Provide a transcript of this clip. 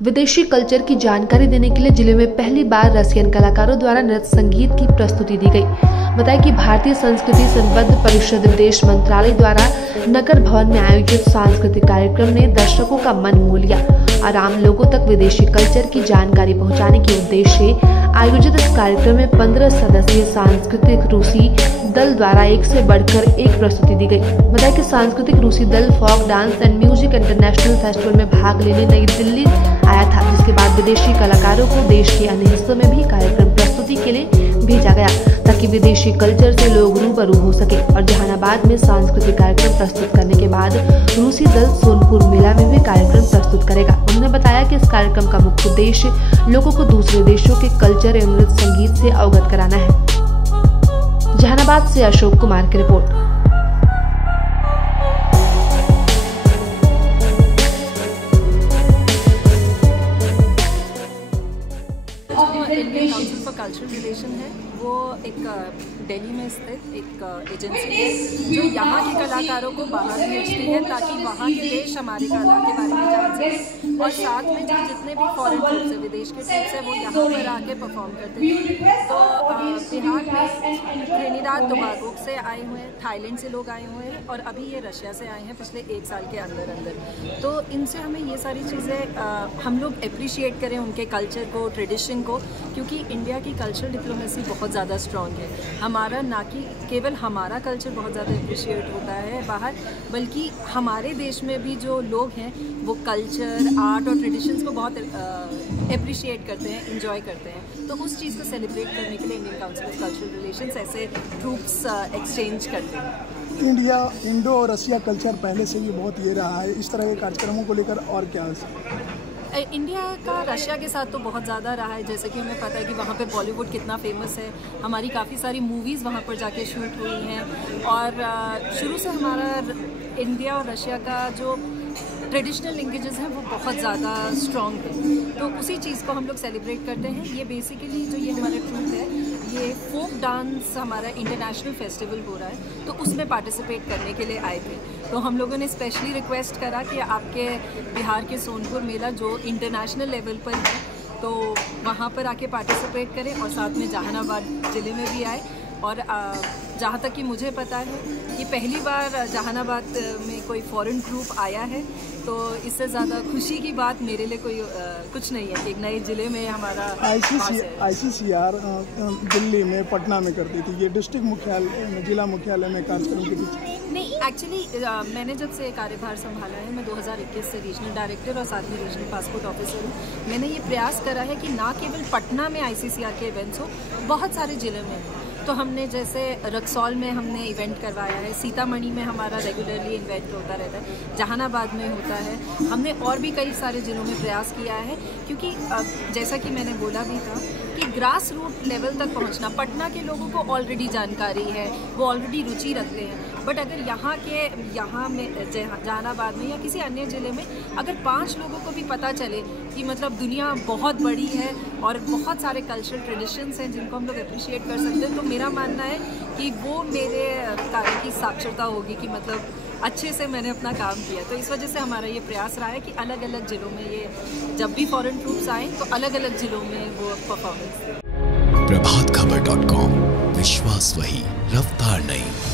विदेशी कल्चर की जानकारी देने के लिए जिले में पहली बार रसियन कलाकारों द्वारा नृत्य संगीत की प्रस्तुति दी गई। बताया कि भारतीय संस्कृति संबद्ध परिषद विदेश मंत्रालय द्वारा नगर भवन में आयोजित सांस्कृतिक कार्यक्रम ने दर्शकों का मन मोह लिया और आम लोगों तक विदेशी कल्चर की जानकारी पहुंचाने के उद्देश्य से आयोजित इस कार्यक्रम में 15 सदस्यीय सांस्कृतिक रूसी दल द्वारा एक से बढ़कर एक प्रस्तुति दी गई। बताया कि सांस्कृतिक रूसी दल folk dance and music international festival में भाग लेने नई दिल्ली आया था, जिसके बाद विदेशी कलाकारों को देश के अन्य हिस्सों में भी कार्यक्रम प्रस्तुति के लिए भेजा गया ताकि विदेशी कल्चर से लोग रूबरू हो सके। और जहानाबाद में सांस्कृतिक कार्यक्रम प्रस्तुत करने के बाद रूसी दल सोनपुर मेला में भी कार्यक्रम प्रस्तुत करेगा। उन्होंने बताया कि इस कार्यक्रम का मुख्य उद्देश्य लोगों को दूसरे देशों के कल्चर एवं नृत्य संगीत से अवगत कराना है। जहानाबाद से अशोक कुमार की report. Indian council for cultural relation है, वो एक दिल्ली में स्थित एक एजेंसी है जो यहाँ के कलाकारों को बाहर भेजती है ताकि वहाँ के देश हमारी कला के बारे में जान सकें और साथ में जो जितने भी फॉरेन ट्रूप्स है, विदेश के ट्रूप्स है, वो यहाँ पर आके परफॉर्म करते हैं। तो बिहार में ट्रिनिडाद टोबैगो से आए हुए हैं, थाईलैंड से लोग आए हुए हैं और अभी ये रशिया से आए हैं पिछले 1 साल के अंदर। तो इनसे हमें ये सारी चीज़ें हम लोग अप्रिशिएट करें उनके कल्चर को, ट्रेडिशन को, क्योंकि इंडिया की कल्चरल डिप्लोमेसी बहुत ज़्यादा स्ट्रॉन्ग है। हमारा ना कि केवल हमारा कल्चर बहुत ज़्यादा अप्रिशिएट होता है बाहर, बल्कि हमारे देश में भी जो लोग हैं वो कल्चर, आर्ट और ट्रेडिशंस को बहुत अप्रिशिएट करते हैं, इंजॉय करते हैं। तो उस चीज़ को सेलिब्रेट करने के लिए Indian council of cultural relations ऐसे ट्रूप्स एक्सचेंज करते हैं। इंडिया, इंडो और रशिया कल्चर पहले से भी बहुत ये रहा है, इस तरह के कार्यक्रमों को लेकर और क्या है? इंडिया का रशिया के साथ तो बहुत ज़्यादा रहा है, जैसे कि हमें पता है कि वहाँ पे बॉलीवुड कितना फेमस है, हमारी काफ़ी सारी मूवीज़ वहाँ पर जाके शूट हुई हैं और शुरू से हमारा इंडिया और रशिया का जो ट्रेडिशनल लिंकेजेस हैं वो बहुत ज़्यादा स्ट्रॉन्ग है। तो उसी चीज़ को हम लोग सेलिब्रेट करते हैं। ये बेसिकली जो ये हमारा ट्रूप है, ये फोक डांस हमारा इंटरनेशनल फेस्टिवल हो रहा है, तो उसमें पार्टिसिपेट करने के लिए आए थे। तो हम लोगों ने स्पेशली रिक्वेस्ट करा कि आपके बिहार के सोनपुर मेला जो इंटरनेशनल लेवल पर है, तो वहाँ पर आके पार्टिसिपेट करें और साथ में जहानाबाद ज़िले में भी आए। और जहाँ तक कि मुझे पता है कि पहली बार जहानाबाद में कोई फॉरेन ट्रूप आया है, तो इससे ज़्यादा खुशी की बात मेरे लिए कोई कुछ नहीं है कि एक नए ज़िले में हमारा ICCR दिल्ली में, पटना में करती थी, ये डिस्ट्रिक्ट मुख्यालय, जिला मुख्यालय में कार्यक्रम के पीछे नहीं। एक्चुअली मैंने जब से कार्यभार संभाला है, मैं 2021 से रीजनल डायरेक्टर और साथ में रीजनल पासपोर्ट ऑफिसर हूँ। मैंने ये प्रयास करा है कि ना केवल पटना में ICCR के इवेंट्स हो, बहुत सारे ज़िले में। तो हमने जैसे रक्सौल में हमने इवेंट करवाया है, सीतामढ़ी में हमारा रेगुलरली इवेंट होता रहता है, जहानाबाद में होता है। हमने और भी कई सारे ज़िलों में प्रयास किया है, क्योंकि जैसा कि मैंने बोला भी था कि ग्रास रूट लेवल तक पहुंचना, पटना के लोगों को ऑलरेडी जानकारी है, वो ऑलरेडी रुचि रखते हैं, बट अगर यहाँ में जहानाबाद में या किसी अन्य ज़िले में अगर 5 लोगों को भी पता चले कि मतलब दुनिया बहुत बड़ी है और बहुत सारे कल्चरल ट्रेडिशंस हैं जिनको हम लोग अप्रिशिएट कर सकते हैं, तो मेरा मानना है कि वो मेरे कार्य की साक्षरता होगी कि मतलब अच्छे से मैंने अपना काम किया। तो इस वजह से हमारा ये प्रयास रहा है कि अलग अलग ज़िलों में ये जब भी फॉरेन ट्रूप्स आएँ तो अलग अलग ज़िलों में वो परफॉर्मेंस दें। प्रभातखबर.com, विश्वास वही, रफ्तार नहीं।